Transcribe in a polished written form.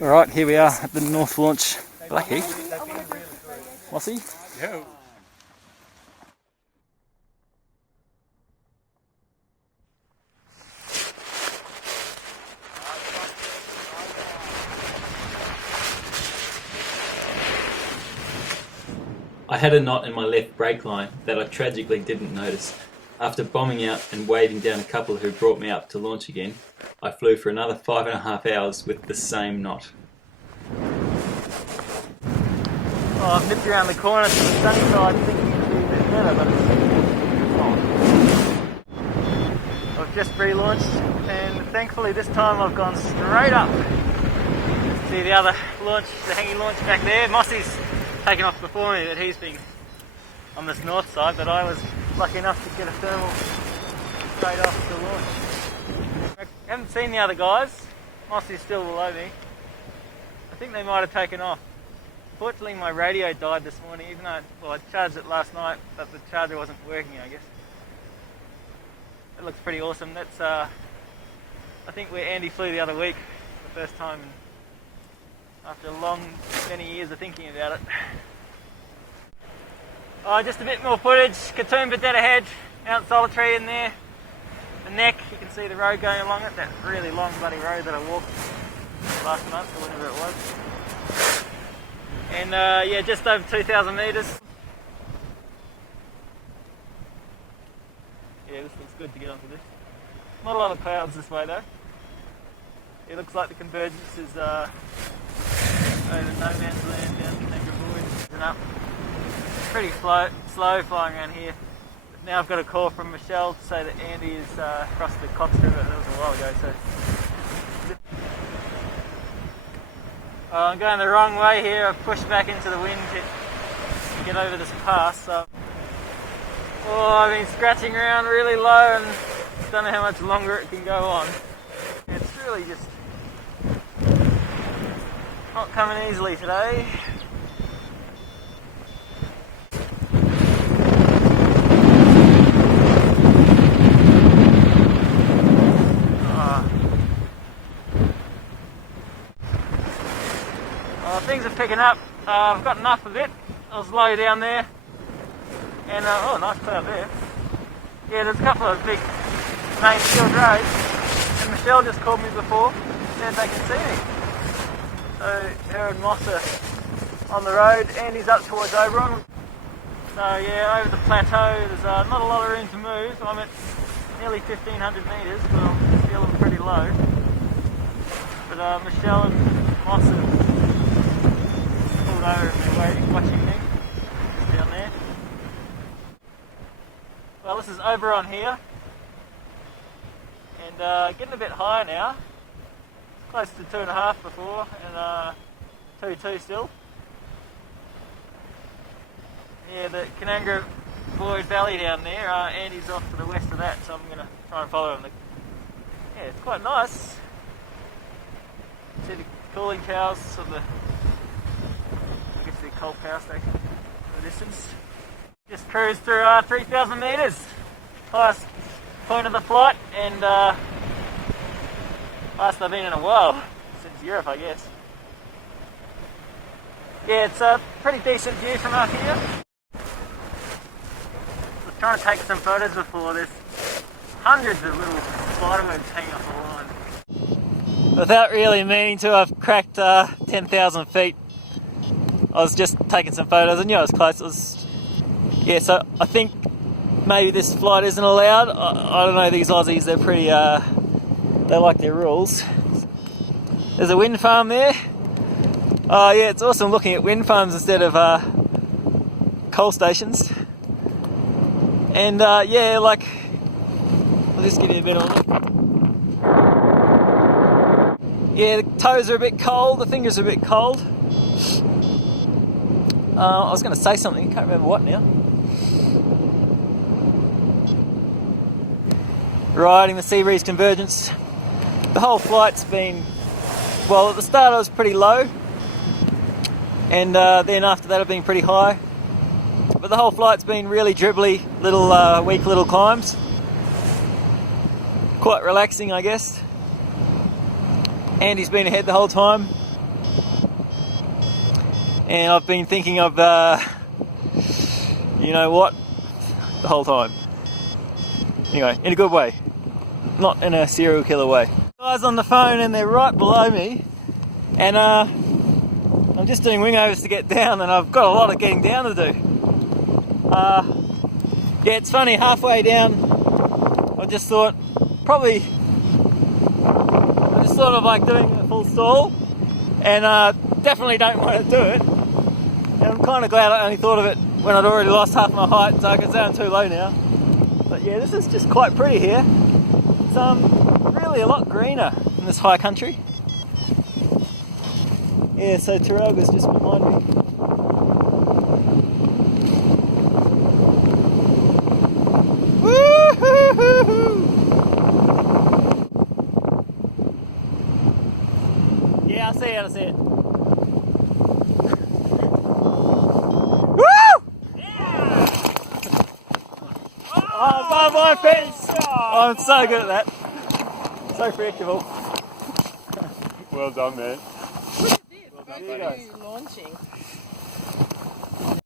Alright, here we are at the North Launch. Blackie? Mossy? Yeah. I had a knot in my left brake line that I tragically didn't notice. After bombing out and waving down a couple who brought me up to launch again, I flew for another 5.5 hours with the same knot. Oh, I've nipped around the corner to the sunny side thinking it'd be a bit better, but it's not. I've just relaunched and thankfully this time I've gone straight up. See the other launch, the hanging launch back there. Mossy's taken off before me, but he's been on this north side, but I was lucky enough to get a thermal straight off the launch. I haven't seen the other guys. Mossy's still below me. I think they might have taken off. Fortunately my radio died this morning, even though I charged it last night, but the charger wasn't working, I guess. It looks pretty awesome. That's I think where Andy flew the other week for the first time after many years of thinking about it. Oh, just a bit more footage. Katoomba dead ahead, Mount Solitary in there. The neck, you can see the road going along it, that really long bloody road that I walked last month or whenever it was. And yeah, just over 2,000 metres. Yeah, this looks good to get onto this. Not a lot of clouds this way though. It looks like the convergence is over no man's land down Canberra and up. Pretty slow flying around here. But now I've got a call from Michelle to say that Andy is across the Cox River. That was a while ago, so. I'm going the wrong way here. I've pushed back into the wind to get over this pass. So. Oh, I've been scratching around really low and don't know how much longer it can go on. It's really just not coming easily today. Things are picking up. I've got enough of it. I was low down there. And, oh, nice cloud there. Yeah, there's a couple of big main field roads. And Michelle just called me before, said they can see me. So, her and Moss are on the road. Andy's up towards Oberon. So, yeah, over the plateau, there's not a lot of room to move. I'm at nearly 1,500 metres, but I'm feeling pretty low. But Michelle and Moss are over and they're waiting, watching me down there. Well, this is Oberon here, and getting a bit higher now. Close to 2.5 before, and 2.2 still. Yeah, the Canberra Void Valley down there. Andy's off to the west of that, so I'm going to try and follow him. Yeah, it's quite nice. See the cooling towers of the coal power station in the distance. Just cruised through 3,000 metres, highest point of the flight, and highest I've been in a while, since Europe I guess. Yeah, it's a pretty decent view from up here. I was trying to take some photos before. There's hundreds of little spiderwebs hanging off the line. Without really meaning to, I've cracked 10,000 feet. I was just taking some photos. I knew I was close. It was, yeah, so I think maybe this flight isn't allowed. I don't know, these Aussies, they're pretty, they like their rules. There's a wind farm there. Oh yeah, it's awesome looking at wind farms instead of coal stations. And yeah, like, I'll just give you a bit of a look. Yeah, the toes are a bit cold, the fingers are a bit cold. I was going to say something, I can't remember what now. Riding the seabreeze convergence. The whole flight's been, well, at the start I was pretty low, and then after that I've been pretty high. But the whole flight's been really dribbly, little weak little climbs. Quite relaxing, I guess. Andy's been ahead the whole time. and I've been thinking of, you know what, the whole time. Anyway, in a good way, not in a serial killer way. Guys on the phone and they're right below me, and I'm just doing wing overs to get down, and I've got a lot of getting down to do. Yeah, it's funny, halfway down I just thought of like doing a full stall, and definitely don't want to do it, and I'm kind of glad I only thought of it when I'd already lost half my height, so I can say I'm too low now. But yeah, this is just quite pretty here. It's really a lot greener in this high country. Yeah, so Taralga's just behind me. Woo-hoo-hoo-hoo! Yeah, I see it, I see it. Woo! Yeah! Oh, my fence! Oh, I'm so good at that. So predictable. Well done, man. Launching.